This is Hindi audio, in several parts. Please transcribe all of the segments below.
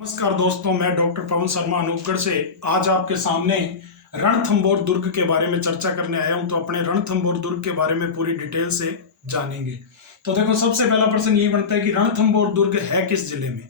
नमस्कार दोस्तों, मैं डॉक्टर पवन शर्मा अनूपगढ़ से आज आपके सामने रणथंभौर दुर्ग के बारे में चर्चा करने आया हूं। तो अपने रणथंभौर दुर्ग के बारे में पूरी डिटेल से जानेंगे। तो देखो, सबसे पहला प्रश्न यही बनता है कि रणथंभौर दुर्ग है किस जिले में।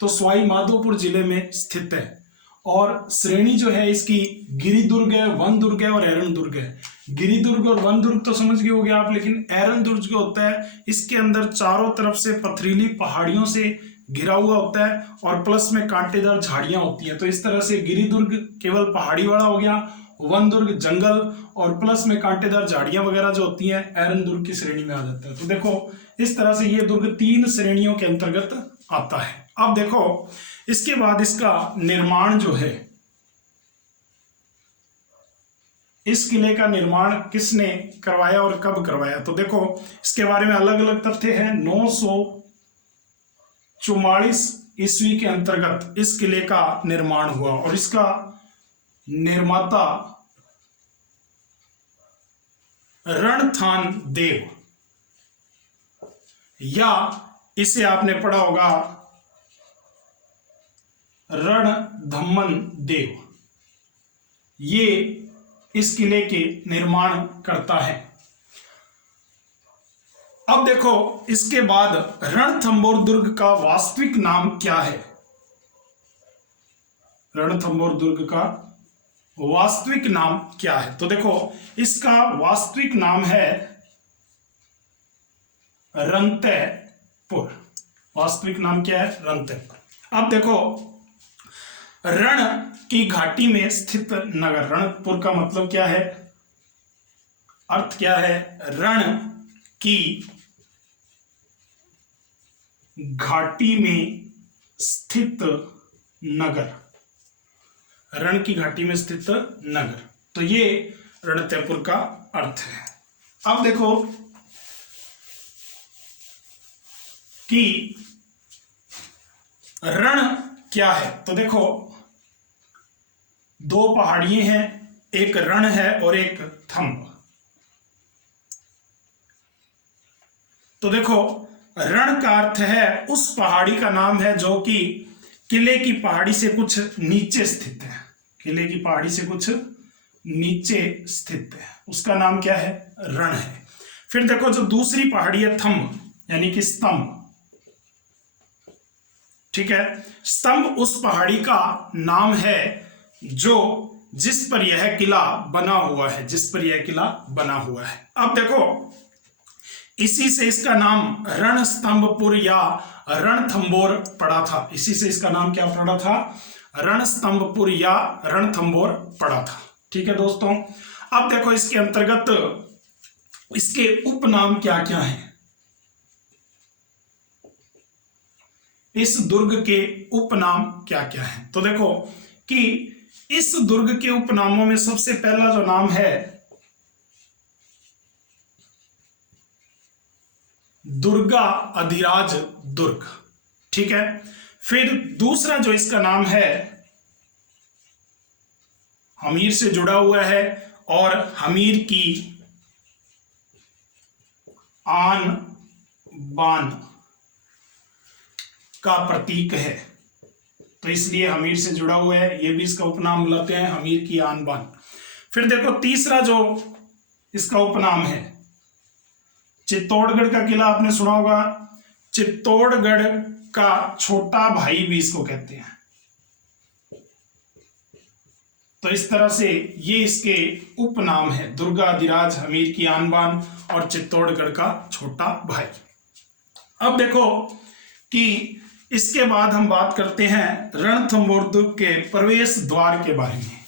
तो सवाई माधोपुर जिले में स्थित है और श्रेणी जो है इसकी गिरि दुर्ग है, वन दुर्ग है और एरन दुर्ग है। गिरि दुर्ग और वन दुर्ग तो समझ गए होंगे आप, लेकिन एरन दुर्ग जो होता है इसके अंदर चारों तरफ से पथरीली पहाड़ियों से घिरा हुआ होता है और प्लस में कांटेदार झाड़ियां होती हैं। तो इस तरह से गिरि दुर्ग केवल पहाड़ी वाला हो गया, वन दुर्ग जंगल और प्लस में कांटेदार झाड़ियां वगैरह जो होती हैं एरन दुर्ग की श्रेणी में आ जाता है। तो देखो, इस तरह से ये दुर्ग 3 श्रेणियों के अंतर्गत आता है। अब देखो, इसके बाद इसका निर्माण जो है, इस किले का निर्माण किसने करवाया और कब करवाया। तो देखो, इसके बारे में अलग अलग तथ्य हैं। 944 ईस्वी के अंतर्गत इस किले का निर्माण हुआ और इसका निर्माता रणथान देव, या इसे आपने पढ़ा होगा रणधम्मन देव, ये इस किले के निर्माण करता है। अब देखो, इसके बाद रणथंभौर दुर्ग का वास्तविक नाम क्या है। रणथंभौर दुर्ग का वास्तविक नाम क्या है। तो देखो, इसका वास्तविक नाम है रंतेपुर। वास्तविक नाम क्या है? रंतेपुर। अब देखो, रण की घाटी में स्थित नगर, रणपुर का मतलब क्या है, अर्थ क्या है? रण की घाटी में स्थित नगर, रण की घाटी में स्थित नगर। तो ये रणतेपुर का अर्थ है। अब देखो कि रण क्या है। तो देखो, 2 पहाड़ियां हैं, एक रण है और एक थंब। तो देखो, रण का अर्थ है उस पहाड़ी का नाम है जो कि किले की पहाड़ी से कुछ नीचे स्थित है। किले की पहाड़ी से कुछ नीचे स्थित है, उसका नाम क्या है? रण है। फिर देखो, जो दूसरी पहाड़ी है थंब, यानी कि स्तंभ, ठीक है। स्तंभ उस पहाड़ी का नाम है जिस पर यह किला बना हुआ है, जिस पर यह किला बना हुआ है। अब देखो, इसी से इसका नाम रणस्तंभपुर या रणथंभौर पड़ा था। इसी से इसका नाम क्या पड़ा था? रणस्तंभपुर या रणथंभौर पड़ा था। ठीक है दोस्तों। अब देखो, इसके अंतर्गत इसके उपनाम क्या क्या हैं। इस दुर्ग के उपनाम क्या क्या हैं। तो देखो कि इस दुर्ग के उपनामों में सबसे पहला जो नाम है दुर्गा अधिराज दुर्ग, ठीक है। फिर दूसरा जो इसका नाम है, हमीर से जुड़ा हुआ है और हमीर की आन बान का प्रतीक है, तो इसलिए हमीर से जुड़ा हुआ है, ये भी इसका उपनाम बुलाते हैं, हमीर की आन बान। फिर देखो, तीसरा जो इसका उपनाम है, चित्तौड़गढ़ का किला आपने सुना होगा, चित्तौड़गढ़ का छोटा भाई भी इसको कहते हैं। तो इस तरह से ये इसके उपनाम है, दुर्गा अधिराज, हमीर की आनबान और चित्तौड़गढ़ का छोटा भाई। अब देखो कि इसके बाद हम बात करते हैं रणथंभौर दुर्ग के प्रवेश द्वार के बारे में,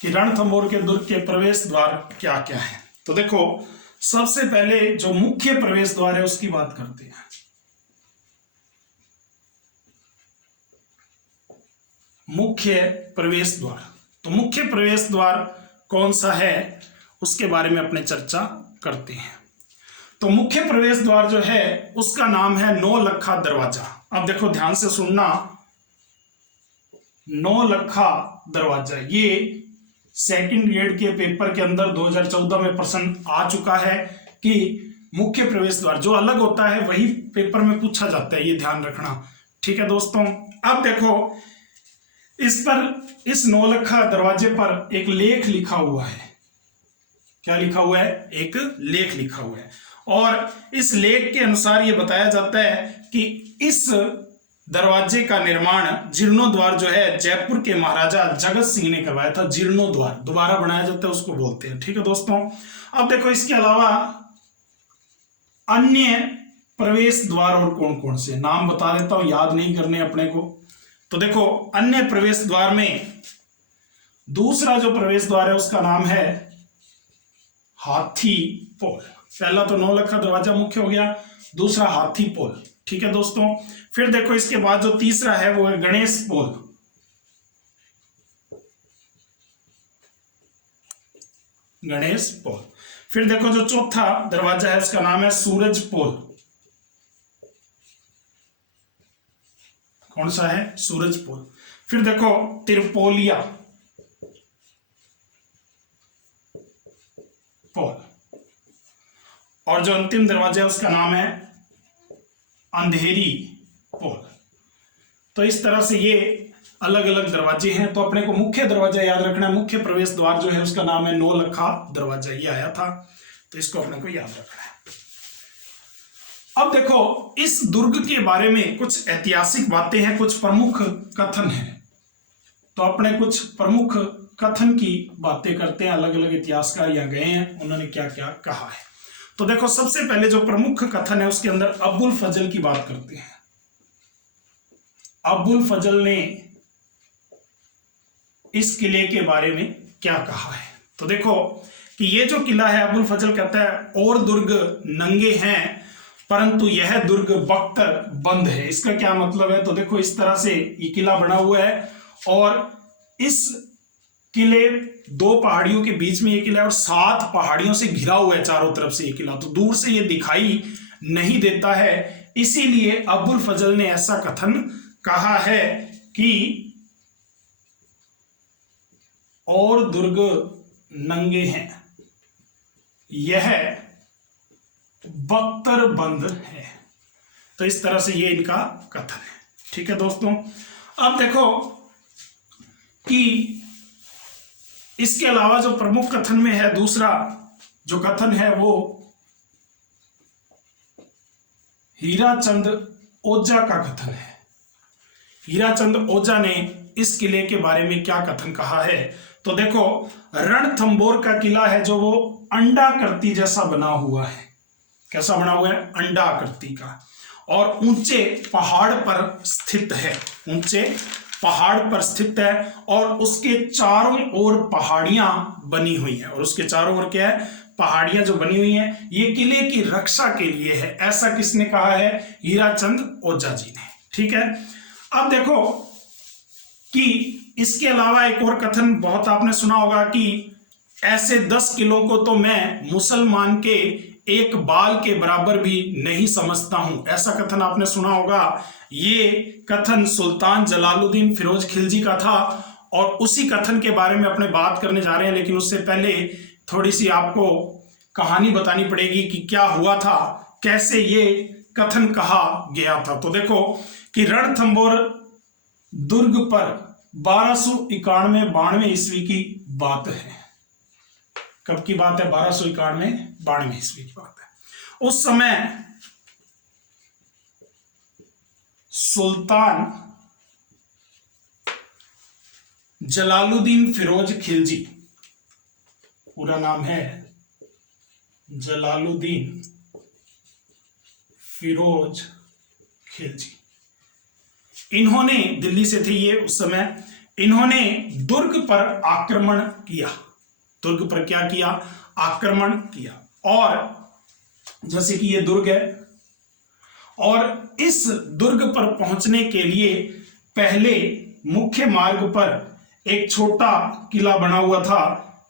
कि रणथंभौर के दुर्ग के प्रवेश द्वार क्या क्या है। तो देखो, सबसे पहले जो मुख्य प्रवेश द्वार है उसकी बात करते हैं। मुख्य प्रवेश द्वार, तो मुख्य प्रवेश द्वार कौन सा है उसके बारे में अपने चर्चा करते हैं। तो मुख्य प्रवेश द्वार जो है उसका नाम है नौलखा दरवाजा। अब देखो, ध्यान से सुनना, नौलखा दरवाजा, ये सेकंड ग्रेड के पेपर के अंदर 2014 में प्रश्न आ चुका है कि मुख्य प्रवेश द्वार जो अलग होता है वही पेपर में पूछा जाता है, ये ध्यान रखना। ठीक है दोस्तों, अब देखो इस नौलखा दरवाजे पर एक लेख लिखा हुआ है। क्या लिखा हुआ है? एक लेख लिखा हुआ है, और इस लेख के अनुसार यह बताया जाता है कि इस दरवाजे का निर्माण जीर्णोद्वार जो है जयपुर के महाराजा जगत सिंह ने करवाया था। जीर्णोद्वार दोबारा बनाया जाता है उसको बोलते हैं। ठीक है दोस्तों, अब देखो इसके अलावा अन्य प्रवेश द्वार और कौन कौन से, नाम बता देता हूं, याद नहीं करने अपने को। तो देखो अन्य प्रवेश द्वार में दूसरा जो प्रवेश द्वार है उसका नाम है हाथी पोल। पहला तो नौलखा दरवाजा मुख्य हो गया, दूसरा हाथी पोल। ठीक है दोस्तों, फिर देखो इसके बाद जो तीसरा है वो है गणेश पोल। गणेश पोल। फिर देखो जो चौथा दरवाजा है उसका नाम है सूरज पोल। कौन सा है? सूरज पोल। फिर देखो तिरपोलिया पोल, और जो अंतिम दरवाजा है उसका नाम है अंधेरी पोल। तो इस तरह से ये अलग अलग दरवाजे हैं। तो अपने को मुख्य दरवाजा याद रखना है, मुख्य प्रवेश द्वार जो है उसका नाम है नौलखा दरवाजा, ये आया था, तो इसको अपने को याद रखना है। अब देखो इस दुर्ग के बारे में कुछ ऐतिहासिक बातें हैं, कुछ प्रमुख कथन हैं। तो अपने कुछ प्रमुख कथन की बातें करते हैं, अलग अलग इतिहासकार यहाँ गए हैं, उन्होंने क्या क्या कहा है। तो देखो सबसे पहले जो प्रमुख कथन है उसके अंदर अबुल फजल की बात करते हैं। अबुल फजल ने इस किले के बारे में क्या कहा है? तो देखो कि ये जो किला है, अबुल फजल कहता है और दुर्ग नंगे हैं परंतु यह दुर्ग बख्तर बंद है। इसका क्या मतलब है? तो देखो इस तरह से ये किला बना हुआ है, और इस किले दो पहाड़ियों के बीच में ये किला है, और 7 पहाड़ियों से घिरा हुआ है चारों तरफ से ये किला। तो दूर से ये दिखाई नहीं देता है, इसीलिए अबुल फजल ने ऐसा कथन कहा है कि और दुर्ग नंगे हैं, यह बख्तर बंद है। तो इस तरह से ये इनका कथन है। ठीक है दोस्तों, अब देखो कि इसके अलावा जो प्रमुख कथन में है, दूसरा जो कथन है वो हीराचंद ओझा का कथन है। हीराचंद ओझा ने इस किले के बारे में क्या कथन कहा है? तो देखो रणथंभौर का किला है जो वो अंडाकृति जैसा बना हुआ है। कैसा बना हुआ है? अंडाकृति का, और ऊंचे पहाड़ पर स्थित है। ऊंचे पहाड़ पर स्थित है, और उसके चारों ओर पहाड़ियां बनी हुई हैं। और उसके चारों ओर क्या है? पहाड़ियां जो बनी हुई हैं, ये किले की रक्षा के लिए है। ऐसा किसने कहा है? हीराचंद ओझा जी ने। ठीक है, अब देखो कि इसके अलावा एक और कथन बहुत आपने सुना होगा कि ऐसे 10 किलों को तो मैं मुसलमान के एक बाल के बराबर भी नहीं समझता हूं। ऐसा कथन आपने सुना होगा। ये कथन सुल्तान जलालुद्दीन फिरोज खिलजी का था, और उसी कथन के बारे में अपने बात करने जा रहे हैं। लेकिन उससे पहले थोड़ी सी आपको कहानी बतानी पड़ेगी कि क्या हुआ था, कैसे ये कथन कहा गया था। तो देखो कि रणथंभौर दुर्ग पर 1291-92 ईस्वी की बात है। कब की बात है? 1291-92 ईस्वी की बात है। उस समय सुल्तान जलालुद्दीन फिरोज खिलजी, पूरा नाम है जलालुद्दीन फिरोज खिलजी, इन्होंने, दिल्ली से थे ये उस समय, इन्होंने दुर्ग पर आक्रमण किया। दुर्ग पर क्या किया? आक्रमण किया। और जैसे कि ये दुर्ग है, और इस दुर्ग पर पहुंचने के लिए पहले मुख्य मार्ग पर एक छोटा किला बना हुआ था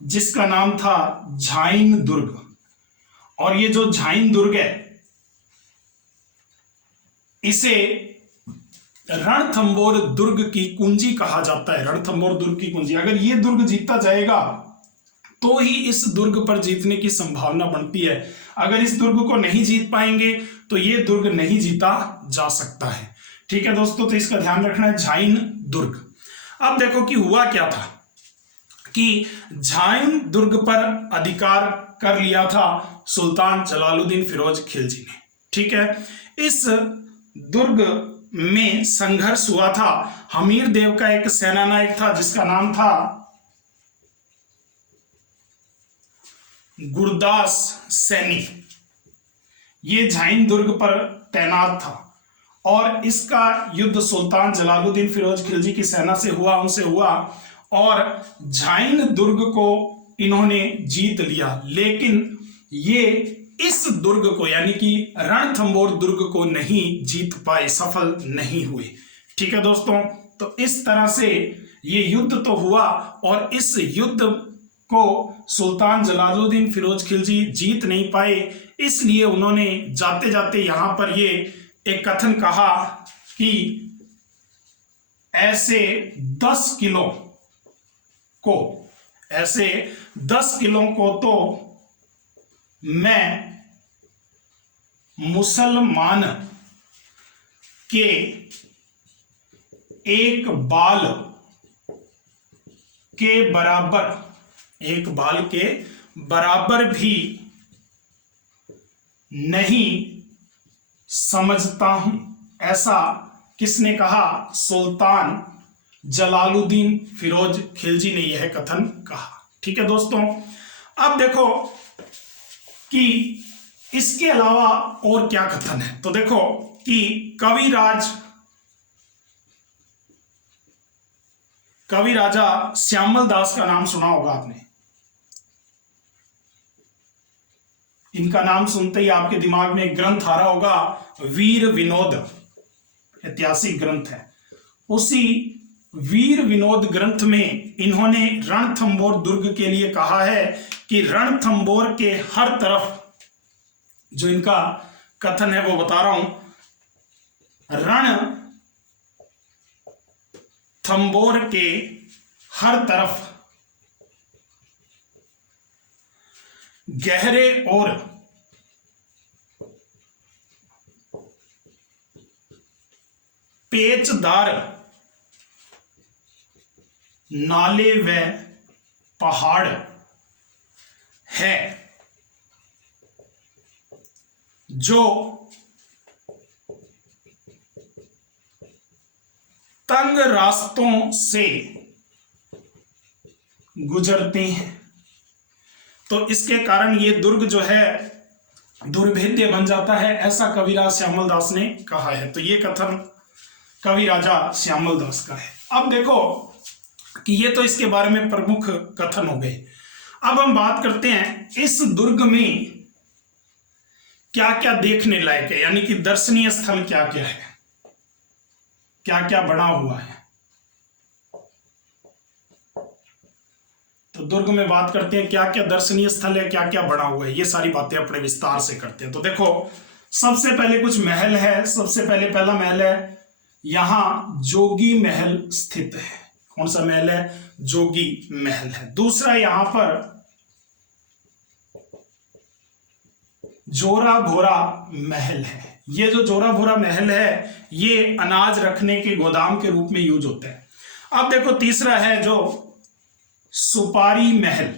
जिसका नाम था झाइन दुर्ग। और ये जो झाइन दुर्ग है, इसे रणथंभौर दुर्ग की कुंजी कहा जाता है। रणथंभौर दुर्ग की कुंजी। अगर ये दुर्ग जीता जाएगा तो ही इस दुर्ग पर जीतने की संभावना बनती है। अगर इस दुर्ग को नहीं जीत पाएंगे तो ये दुर्ग नहीं जीता जा सकता है। ठीक है दोस्तों, तो इसका ध्यान रखना है, झाइन दुर्ग। अब देखो कि हुआ क्या था कि झाइन दुर्ग पर अधिकार कर लिया था सुल्तान जलालुद्दीन फिरोज खिलजी ने। ठीक है, इस दुर्ग में संघर्ष हुआ था। हमीर देव का एक सेनानायक था जिसका नाम था गुरदास सैनी। ये झाइन दुर्ग पर तैनात था और इसका युद्ध सुल्तान जलालुद्दीन फिरोज खिलजी की सेना से हुआ, उनसे हुआ, और झाइन दुर्ग को इन्होंने जीत लिया। लेकिन ये इस दुर्ग को यानी कि रणथंबोर दुर्ग को नहीं जीत पाए, सफल नहीं हुए। ठीक है दोस्तों, तो इस तरह से ये युद्ध तो हुआ और इस युद्ध को सुल्तान जलालुद्दीन फिरोज खिलजी जीत नहीं पाए, इसलिए उन्होंने जाते जाते यहां पर ये एक कथन कहा कि ऐसे 10 किलो को तो मैं मुसलमान के एक बाल के बराबर भी नहीं समझता हूं। ऐसा किसने कहा? सुल्तान जलालुद्दीन फिरोज खिलजी ने यह कथन कहा। ठीक है दोस्तों, अब देखो कि इसके अलावा और क्या कथन है। तो देखो कि कवि राजा श्यामल दास का नाम सुना होगा आपने। इनका नाम सुनते ही आपके दिमाग में एक ग्रंथ आ रहा होगा, वीर विनोद, ऐतिहासिक ग्रंथ है। उसी वीर विनोद ग्रंथ में इन्होंने रणथंबोर दुर्ग के लिए कहा है कि रणथंबोर के हर तरफ, जो इनका कथन है वो बता रहा हूं, रणथंबोर के हर तरफ गहरे और पेचदार नाले व पहाड़ है, जो तंग रास्तों से गुजरते हैं। तो इसके कारण ये दुर्ग जो है दुर्भेद्य बन जाता है, ऐसा कविराज श्यामल दास ने कहा है। तो ये कथन कवि राजा श्यामल दास का है। अब देखो कि ये तो इसके बारे में प्रमुख कथन हो गए। अब हम बात करते हैं इस दुर्ग में क्या क्या देखने लायक है, यानी कि दर्शनीय स्थल क्या क्या है, क्या क्या बना हुआ है। तो दुर्ग में बात करते हैं क्या क्या दर्शनीय स्थल है, क्या क्या बना हुआ है, ये सारी बातें अपने विस्तार से करते हैं। तो देखो सबसे पहले कुछ महल है। सबसे पहले पहला महल है, यहां जोगी महल स्थित है। कौन सा महल है? जोगी महल है। दूसरा यहां पर जोरा भोरा महल है। ये जो जोरा भोरा महल है ये अनाज रखने के गोदाम के रूप में यूज होता है। अब देखो तीसरा है जो सुपारी महल।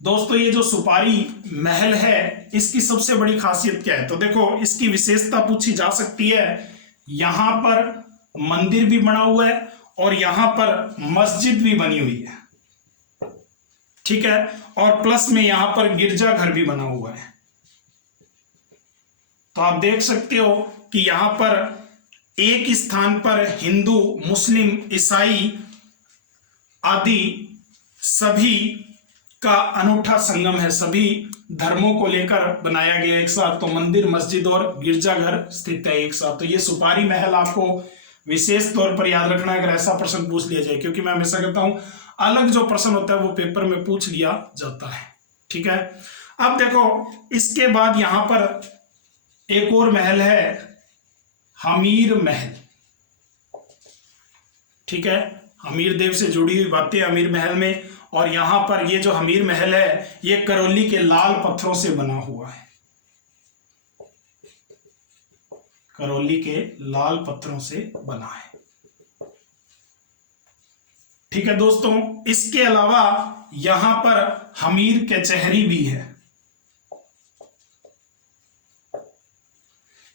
दोस्तों ये जो सुपारी महल है इसकी सबसे बड़ी खासियत क्या है? तो देखो इसकी विशेषता पूछी जा सकती है। यहां पर मंदिर भी बना हुआ है और यहां पर मस्जिद भी बनी हुई है। ठीक है, और प्लस में यहां पर गिरजाघर भी बना हुआ है। तो आप देख सकते हो कि यहां पर एक स्थान पर हिंदू, मुस्लिम, ईसाई आदि सभी का अनूठा संगम है। सभी धर्मों को लेकर बनाया गया एक साथ। तो मंदिर, मस्जिद और गिरजाघर स्थित है एक साथ। तो ये सुपारी महल आपको विशेष तौर पर याद रखना है अगर ऐसा प्रश्न पूछ लिया जाए, क्योंकि मैं हमेशा कहता हूं अलग जो प्रश्न होता है वो पेपर में पूछ लिया जाता है। ठीक है, अब देखो इसके बाद यहां पर एक और महल है, हमीर महल। ठीक है, हमीर देव से जुड़ी हुई बातें हमीर महल में। और यहां पर ये जो हमीर महल है ये करौली के लाल पत्थरों से बना हुआ है। करौली के लाल पत्थरों से बना है। ठीक है दोस्तों, इसके अलावा यहां पर हमीर कचहरी भी है।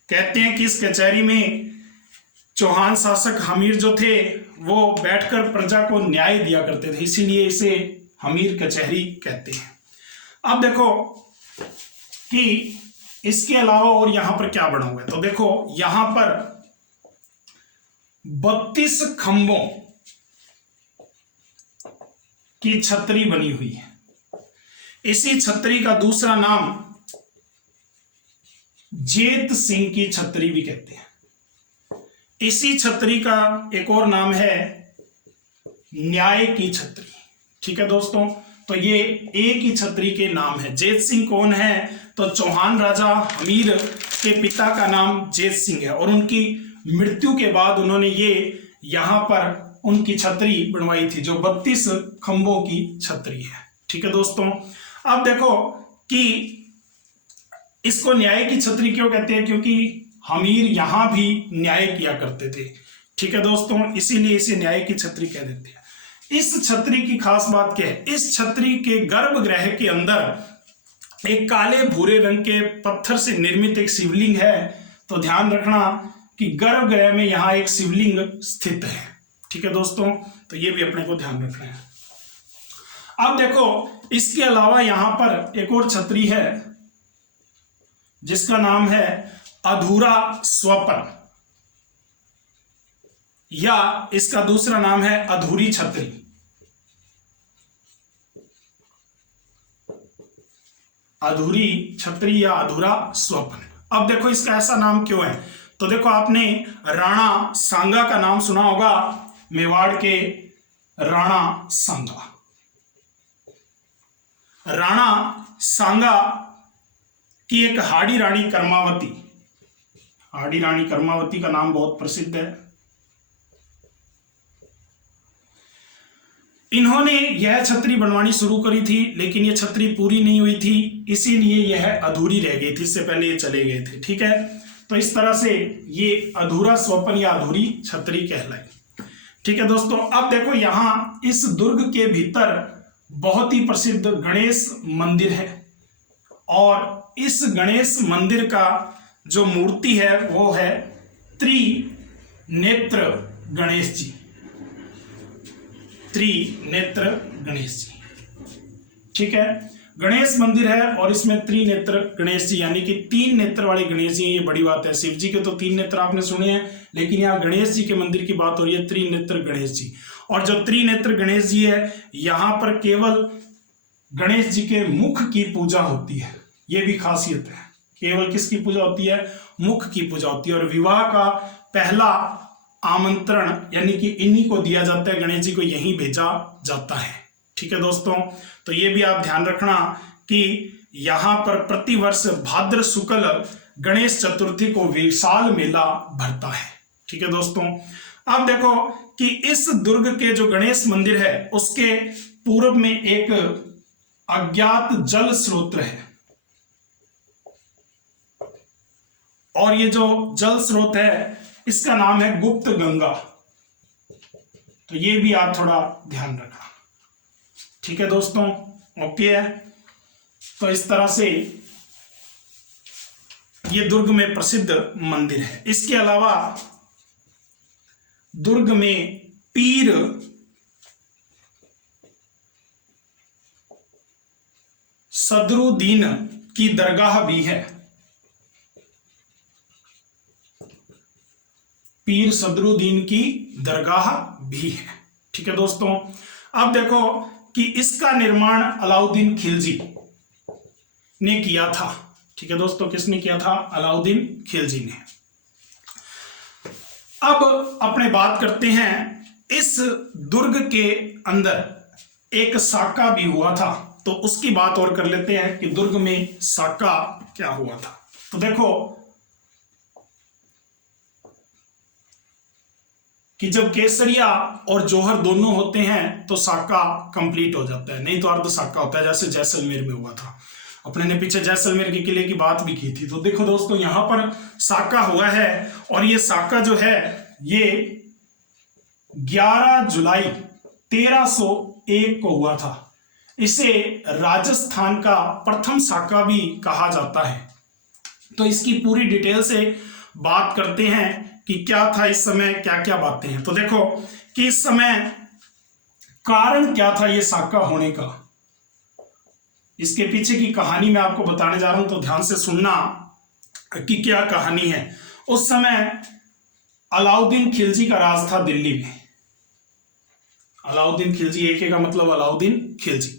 कहते हैं कि इस कचहरी में चौहान शासक हमीर जो थे वो बैठकर प्रजा को न्याय दिया करते थे, इसीलिए इसे हमीर कचहरी कहते हैं। अब देखो कि इसके अलावा और यहां पर क्या बना हुआ है, तो देखो यहां पर 32 खंभों की छतरी बनी हुई है। इसी छतरी का दूसरा नाम जेत सिंह की छतरी भी कहते हैं। इसी छतरी का एक और नाम है न्याय की छतरी। ठीक है दोस्तों, तो ये एक ही छतरी के नाम है। जेत सिंह कौन है, तो चौहान राजा हमीर के पिता का नाम जेत सिंह है और उनकी मृत्यु के बाद उन्होंने ये यहां पर उनकी छतरी बनवाई थी, जो 32 खंभों की छतरी है। ठीक है दोस्तों, अब देखो कि इसको न्याय की छतरी क्यों कहते हैं, क्योंकि हमीर यहां भी न्याय किया करते थे। ठीक है दोस्तों, इसीलिए इसे न्याय की छतरी कह देते हैं। इस छतरी की खास बात क्या है, इस छतरी के गर्भगृह के अंदर एक काले भूरे रंग के पत्थर से निर्मित एक शिवलिंग है। तो ध्यान रखना कि गर्भगृह में यहां एक शिवलिंग स्थित है। ठीक है दोस्तों, तो ये भी अपने को ध्यान रखना है। अब देखो इसके अलावा यहां पर एक और छतरी है जिसका नाम है अधूरा स्वप्न, या इसका दूसरा नाम है अधूरी छतरी। अधूरी छतरी या अधूरा स्वप्न। अब देखो इसका ऐसा नाम क्यों है, तो देखो आपने राणा सांगा का नाम सुना होगा, मेवाड़ के राणा सांगा। राणा सांगा की एक हाड़ी रानी कर्मावती, हाड़ी रानी कर्मावती का नाम बहुत प्रसिद्ध है। इन्होंने यह छतरी बनवानी शुरू करी थी, लेकिन यह छतरी पूरी नहीं हुई थी, इसीलिए यह अधूरी रह गई थी। इससे पहले ये चले गए थे। ठीक है, तो इस तरह से ये अधूरा स्वप्न या अधूरी छतरी कहलाई। ठीक है दोस्तों, अब देखो यहां इस दुर्ग के भीतर बहुत ही प्रसिद्ध गणेश मंदिर है और इस गणेश मंदिर का जो मूर्ति है वो है त्रिनेत्र गणेश जी। त्रिनेत्र गणेश जी। ठीक है, गणेश मंदिर है और इसमें त्रिनेत्र गणेश जी यानी कि 3 नेत्र वाले गणेश जी। ये बड़ी बात है, शिव जी के तो 3 नेत्र आपने सुने हैं, लेकिन यहाँ गणेश जी के मंदिर की बात हो रही है, त्रिनेत्र गणेश जी। और जो त्रिनेत्र गणेश जी है, यहाँ पर केवल गणेश जी के मुख की पूजा होती है। ये भी खासियत है, केवल किसकी पूजा होती है, मुख की पूजा होती है। और विवाह का पहला आमंत्रण यानी कि इन्हीं को दिया जाता है, गणेश जी को यहीं भेजा जाता है। ठीक है दोस्तों, तो ये भी आप ध्यान रखना कि यहां पर प्रतिवर्ष भाद्र शुक्ल गणेश चतुर्थी को विशाल मेला भरता है। ठीक है दोस्तों, अब देखो कि इस दुर्ग के जो गणेश मंदिर है उसके पूर्व में एक अज्ञात जल स्रोत है और ये जो जल स्रोत है इसका नाम है गुप्त गंगा। तो ये भी आप थोड़ा ध्यान रखना। ठीक है दोस्तों, ओके है। तो इस तरह से ये दुर्ग में प्रसिद्ध मंदिर है। इसके अलावा दुर्ग में पीर सदरुद्दीन की दरगाह भी है। पीर सदरुद्दीन की दरगाह भी है। ठीक है दोस्तों, अब देखो कि इसका निर्माण अलाउद्दीन खिलजी ने किया था। ठीक है दोस्तों, किसने किया था, अलाउद्दीन खिलजी ने। अब अपने बात करते हैं इस दुर्ग के अंदर एक साका भी हुआ था, तो उसकी बात और कर लेते हैं कि दुर्ग में साका क्या हुआ था। तो देखो कि जब केसरिया और जौहर दोनों होते हैं तो साका कंप्लीट हो जाता है, नहीं तो अर्ध साका होता है, जैसे जैसलमेर में हुआ था। अपने ने पीछे जैसलमेर के किले की बात भी की थी। तो देखो दोस्तों यहां पर साका हुआ है, और ये साका जो है ये 11 जुलाई 1301 को हुआ था। इसे राजस्थान का प्रथम साका भी कहा जाता है। तो इसकी पूरी डिटेल से बात करते हैं कि क्या था इस समय, क्या क्या बातें हैं। तो देखो कि इस समय कारण क्या था ये साका होने का, इसके पीछे की कहानी मैं आपको बताने जा रहा हूं, तो ध्यान से सुनना कि क्या कहानी है। उस समय अलाउद्दीन खिलजी का राज था दिल्ली में। अलाउद्दीन खिलजी, एक का मतलब अलाउद्दीन खिलजी,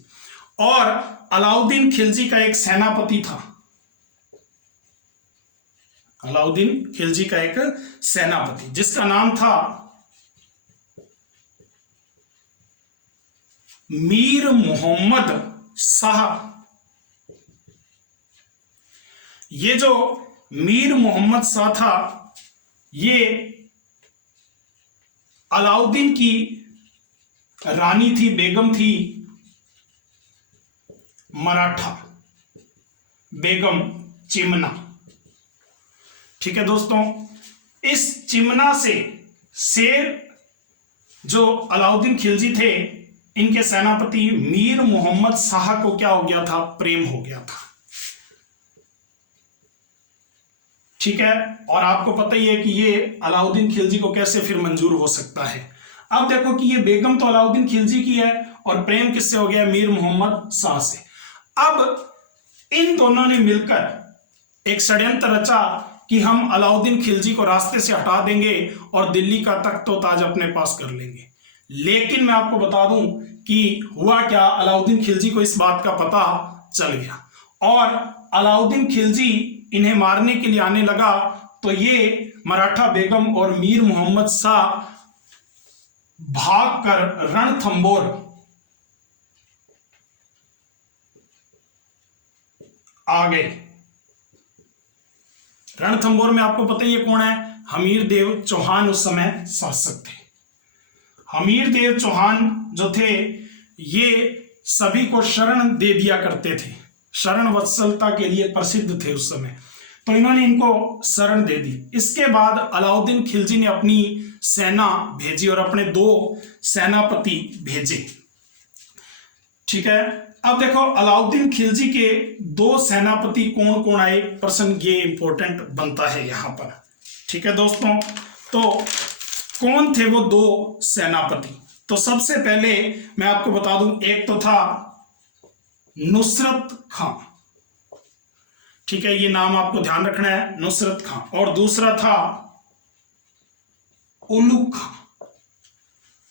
और अलाउद्दीन खिलजी का एक सेनापति था। अलाउद्दीन खिलजी का एक सेनापति जिसका नाम था मीर मोहम्मद शाह। ये जो मीर मोहम्मद शाह था ये अलाउद्दीन की रानी थी, बेगम थी मराठा बेगम चिमना। ठीक है दोस्तों, इस चिमना से शेर जो अलाउद्दीन खिलजी थे, इनके सेनापति मीर मोहम्मद शाह को क्या हो गया था, प्रेम हो गया था। ठीक है, और आपको पता ही है कि ये अलाउद्दीन खिलजी को कैसे फिर मंजूर हो सकता है। अब देखो कि ये बेगम तो अलाउद्दीन खिलजी की है और प्रेम किससे हो गया, मीर मोहम्मद शाह से। अब इन दोनों ने मिलकर एक षड्यंत्र रचा कि हम अलाउद्दीन खिलजी को रास्ते से हटा देंगे और दिल्ली का तख्त व ताज अपने पास कर लेंगे। लेकिन मैं आपको बता दूं कि हुआ क्या, अलाउद्दीन खिलजी को इस बात का पता चल गया और अलाउद्दीन खिलजी इन्हें मारने के लिए आने लगा। तो ये मराठा बेगम और मीर मोहम्मद शाह भागकर रणथंबोर आ गए। रणथंबोर में आपको पता ही है कौन है, हमीर देव चौहान उस समय शासक थे। हमीर देव चौहान जो थे ये सभी को शरण दे दिया करते थे, शरण वत्सलता के लिए प्रसिद्ध थे उस समय। तो इन्होंने इनको शरण दे दी। इसके बाद अलाउद्दीन खिलजी ने अपनी सेना भेजी और अपने 2 सेनापति भेजे। ठीक है, अब देखो अलाउद्दीन खिलजी के 2 सेनापति कौन कौन आए, प्रश्न ये इंपॉर्टेंट बनता है यहां पर। ठीक है दोस्तों, तो कौन थे वो 2 सेनापति। तो सबसे पहले मैं आपको बता दूं, एक तो था नुसरत खां। ठीक है, ये नाम आपको ध्यान रखना है, नुसरत खां। और दूसरा था उलुग खां।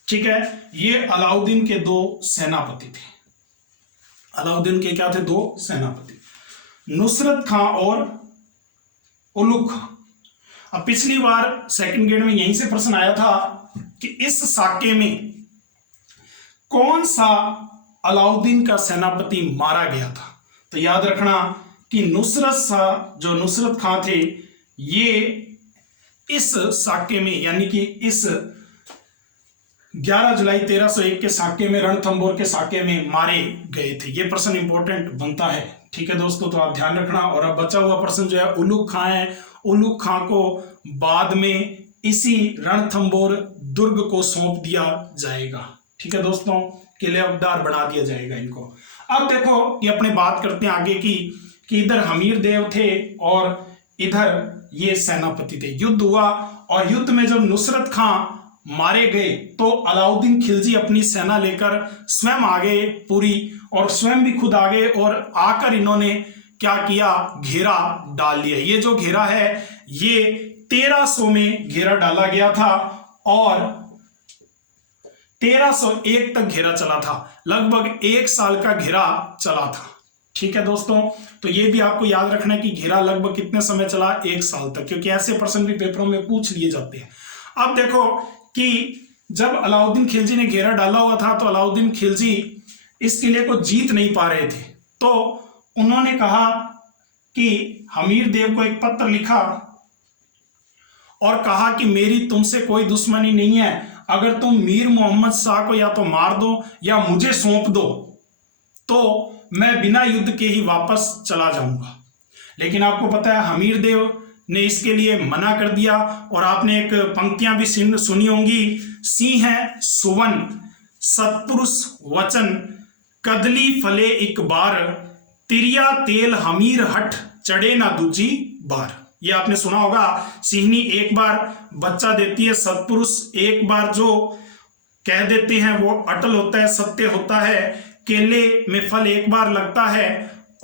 ठीक है, ये अलाउद्दीन के 2 सेनापति थे। अलाउद्दीन के क्या थे, 2 सेनापति, नुसरत खां और उलुग खां। अब पिछली बार सेकंड ग्रेड में यहीं से प्रश्न आया था कि इस साके में कौन सा अलाउद्दीन का सेनापति मारा गया था। तो याद रखना कि नुसरत शाह जो नुसरत खां थे ये इस साके में, यानी कि इस 11 जुलाई 1301 के साके में, रणथंबोर के साके में मारे गए थे। ये प्रश्न इंपॉर्टेंट बनता है। ठीक है दोस्तों, तो आप ध्यान रखना। और अब बचा हुआ प्रश्न जो है उलुग खां है। उलुग खां को बाद में इसी रणथंबोर दुर्ग को सौंप दिया जाएगा। ठीक है दोस्तों, किलेदार बना दिया जाएगा इनको। अब देखो कि अपने बात करते हैं आगे की कि इधर हमीर देव थे और इधर ये सेनापति थे। युद्ध हुआ और युद्ध में जब नुसरत खां मारे गए तो अलाउद्दीन खिलजी अपनी सेना लेकर स्वयं आ गए पूरी, और स्वयं भी खुद आ गए और आकर इन्होंने क्या किया, घेरा डाल लिया। ये जो घेरा है ये 1300 में घेरा डाला गया था और 1301 तक घेरा चला था। लगभग 1 साल का घेरा चला था। ठीक है दोस्तों, तो ये भी आपको याद रखना है कि घेरा लगभग कितने समय चला, 1 साल तक, क्योंकि ऐसे प्रश्न भी पेपरों में पूछ लिए जाते हैं। अब देखो कि जब अलाउद्दीन खिलजी ने घेरा डाला हुआ था तो अलाउद्दीन खिलजी इस किले को जीत नहीं पा रहे थे। तो उन्होंने कहा कि हमीर देव को एक पत्र लिखा और कहा कि मेरी तुमसे कोई दुश्मनी नहीं है, अगर तुम मीर मोहम्मद शाह को या तो मार दो या मुझे सौंप दो तो मैं बिना युद्ध के ही वापस चला जाऊंगा। लेकिन आपको पता है हमीर देव ने इसके लिए मना कर दिया। और आपने एक पंक्तियां भी सुनी होंगी, सिंह सुवन सत्पुरुष वचन कदली फले एक बार, तिरिया तेल हमीर हट चढ़े ना दूजी बार। ये आपने सुना होगा, सिंहनी एक बार बच्चा देती है, सत्पुरुष एक बार जो कह देते हैं वो अटल होता है, सत्य होता है, केले में फल एक बार लगता है,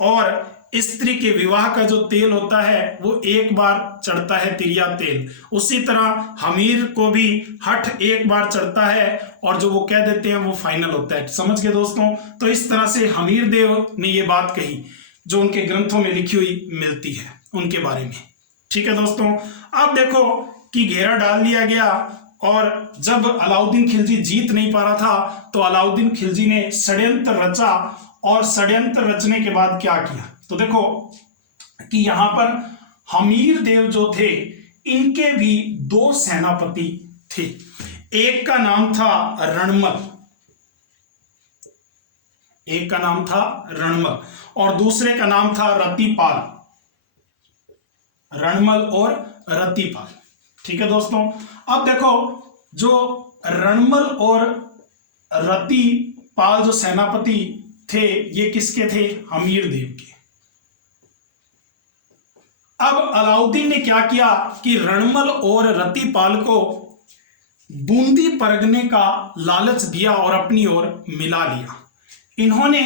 और स्त्री के विवाह का जो तेल होता है वो एक बार चढ़ता है, तिरिया तेल। उसी तरह हमीर को भी हठ एक बार चढ़ता है और जो वो कह देते हैं वो फाइनल होता है। समझ गए दोस्तों? तो इस तरह से हमीर देव ने ये बात कही जो उनके ग्रंथों में लिखी हुई मिलती है उनके बारे में। ठीक है दोस्तों, अब देखो कि घेरा डाल लिया गया और जब अलाउद्दीन खिलजी जीत नहीं पा रहा था तो अलाउद्दीन खिलजी ने षड्यंत्र रचा। और षड्यंत्र रचने के बाद क्या किया तो देखो कि यहां पर हमीर देव जो थे इनके भी दो सेनापति थे। एक का नाम था रणमल, एक का नाम था रणमल और दूसरे का नाम था रतिपाल। रणमल और रतिपाल। ठीक है दोस्तों, अब देखो जो रणमल और रतिपाल जो सेनापति थे ये किसके थे? हमीर देव के। अब अलाउद्दीन ने क्या किया कि रणमल और रतिपाल को बूंदी परगने का लालच दिया और अपनी ओर मिला लिया। इन्होंने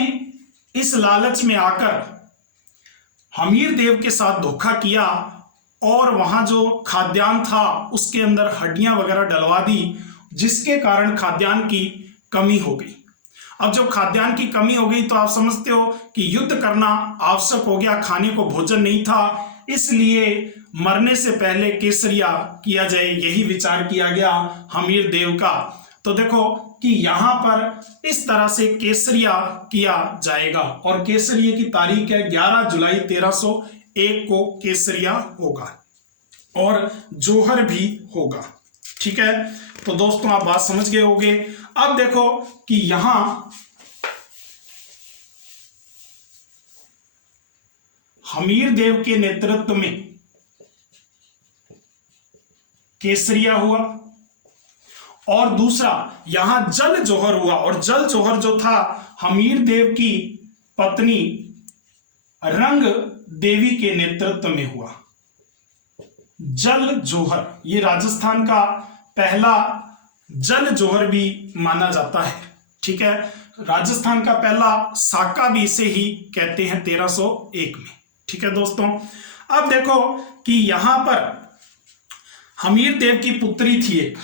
इस लालच में आकर हमीर देव के साथ धोखा किया और वहां जो खाद्यान्न था उसके अंदर हड्डियां वगैरह डलवा दी, जिसके कारण खाद्यान्न की कमी हो गई। अब जब खाद्यान्न की कमी हो गई तो आप समझते हो कि युद्ध करना आवश्यक हो गया, खाने को भोजन नहीं था, इसलिए मरने से पहले केसरिया किया जाए, यही विचार किया गया हमीर देव का। तो देखो कि यहां पर इस तरह से केसरिया किया जाएगा और केसरिया की तारीख है 11 जुलाई 1301 को केसरिया होगा और जोहर भी होगा। ठीक है, तो दोस्तों आप बात समझ गए होंगे। अब देखो कि यहां हमीर देव के नेतृत्व में केसरिया हुआ और दूसरा यहां जल जोहर हुआ। और जल जोहर जो था हमीर देव की पत्नी रंग देवी के नेतृत्व में हुआ। जल जोहर ये राजस्थान का पहला जल जोहर भी माना जाता है। ठीक है, राजस्थान का पहला साका भी इसे ही कहते हैं 1301 में। ठीक है दोस्तों, अब देखो कि यहां पर हमीर देव की पुत्री थी एक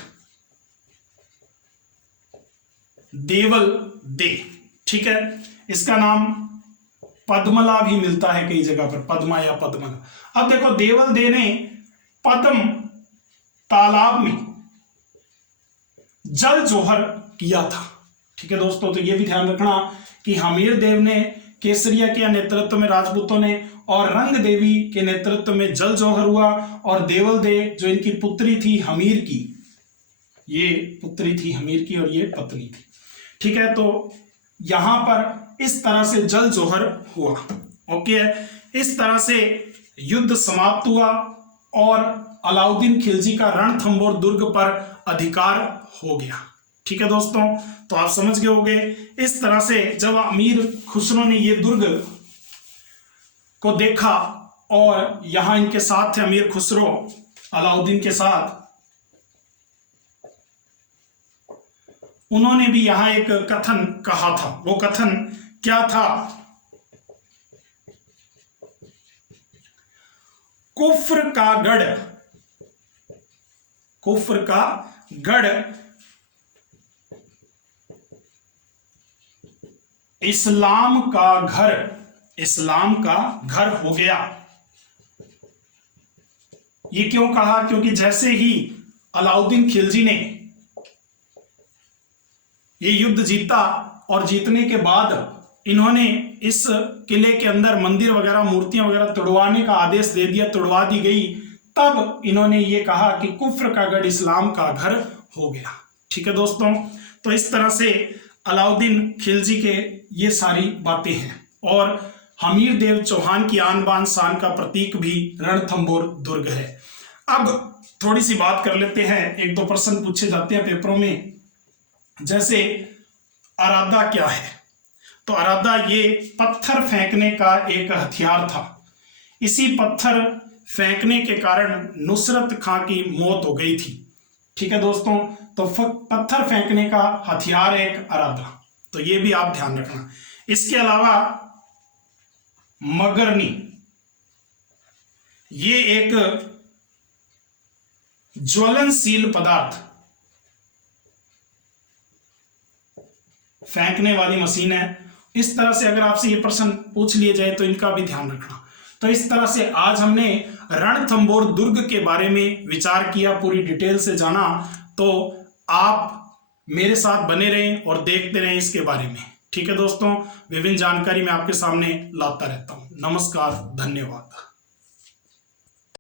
देवल दे। ठीक है, इसका नाम पद्मला भी मिलता है कई जगह पर, पद्मा या पद्मला। अब देखो देवल दे ने पद्म तालाब में जल जोहर किया था। ठीक है दोस्तों, तो ये भी ध्यान रखना कि हमीर देव ने केसरिया के नेतृत्व में राजपूतों ने और रंग देवी के नेतृत्व में जल जोहर हुआ और देवल दे जो इनकी पुत्री थी हमीर की, ये पुत्री थी हमीर की और ये पत्नी थी। ठीक है, तो यहां पर इस तरह से जल जोहर हुआ। ओके, इस तरह से युद्ध समाप्त हुआ और अलाउद्दीन खिलजी का रणथंबोर दुर्ग पर अधिकार हो गया। ठीक है दोस्तों, तो आप समझ गए होंगे। इस तरह से जब अमीर खुसरो ने ये दुर्ग को देखा और यहां इनके साथ थे अमीर खुसरो अलाउद्दीन के साथ, उन्होंने भी यहां एक कथन कहा था। वो कथन क्या था? कुफ्र का गढ़, कुफ्र का गढ़ इस्लाम का घर, इस्लाम का घर हो गया। ये क्यों कहा? क्योंकि जैसे ही अलाउद्दीन खिलजी ने ये युद्ध जीता और जीतने के बाद इन्होंने इस किले के अंदर मंदिर वगैरह मूर्तियां वगैरह तुड़वाने का आदेश दे दिया, तुड़वा दी गई, तब इन्होंने ये कहा कि कुफ्र का गढ़ इस्लाम का घर हो गया। ठीक है दोस्तों, तो इस तरह से अलाउद्दीन खिलजी के ये सारी बातें हैं। और हमीर देव चौहान की आन बान शान का प्रतीक भी रणथंभौर दुर्ग है। अब थोड़ी सी बात कर लेते हैं, एक दो प्रश्न पूछे जाते हैं पेपरों में, जैसे अरादा क्या है? तो अरादा ये पत्थर फेंकने का एक हथियार था। इसी पत्थर फेंकने के कारण नुसरत खां की मौत हो गई थी। ठीक है दोस्तों, तो पत्थर फेंकने का हथियार एक अरादा, तो ये भी आप ध्यान रखना। इसके अलावा मगरनी, ये एक ज्वलनशील पदार्थ फेंकने वाली मशीन है। इस तरह से अगर आपसे ये प्रश्न पूछ लिए जाए तो इनका भी ध्यान रखना। तो इस तरह से आज हमने रणथंभौर दुर्ग के बारे में विचार किया, पूरी डिटेल से जाना। तो आप मेरे साथ बने रहें और देखते रहें इसके बारे में। ठीक है दोस्तों, विभिन्न जानकारी मैं आपके सामने लाता रहता हूं। नमस्कार, धन्यवाद।